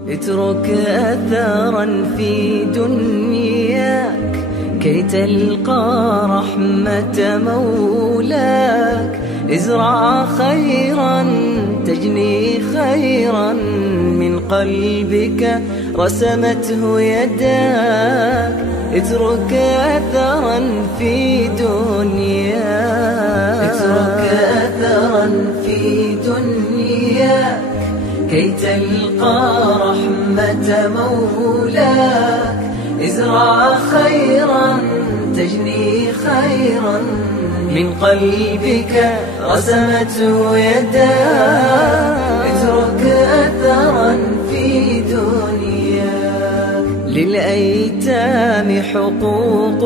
اترك أثرا في دنياك كي تلقى رحمة مولاك. ازرع خيرا تجني خيرا من قلبك رسمته يداك. اترك أثرا في دنياك، اترك أثرا في دنياك كي تلقى رحمة مولاك. ازرع خيرا تجني خيرا من قلبك رسمته يداك. اترك أثرا في دنياك. للأيتام حقوق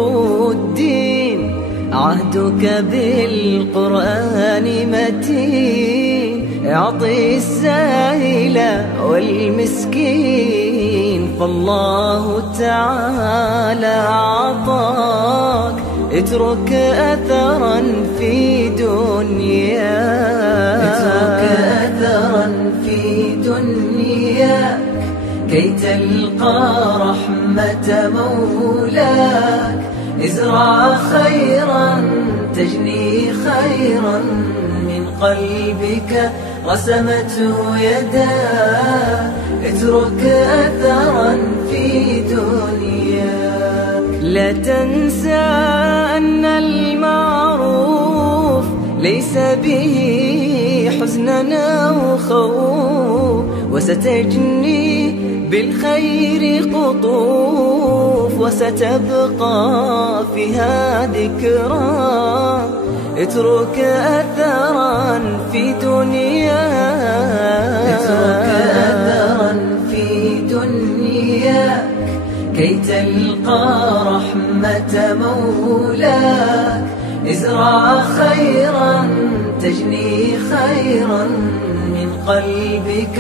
الدين، عهدك بالقرآن متين. اعطي السائل والمسكين فالله تعالى أعطاك. اترك أثرا في دنياك، اترك أثرا في دنياك كي تلقى رحمة مولاك. ازرع خيرا تجني خيرا من قلبك رسمته يداك. اترك أثرا في دنياك. لا تنسى أن المعروف ليس به حزنا أو خوف، وستجني بالخير قطوف وستبقى فيها ذكرى. اترك أثرا في دنياك، اترك أثرا في دنياك كي تلقى رحمة مولاك. ازرع خيرا تجني خيرا من قلبك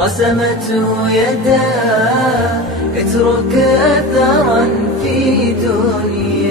رسمته يداك. اترك أثرا في دنياك.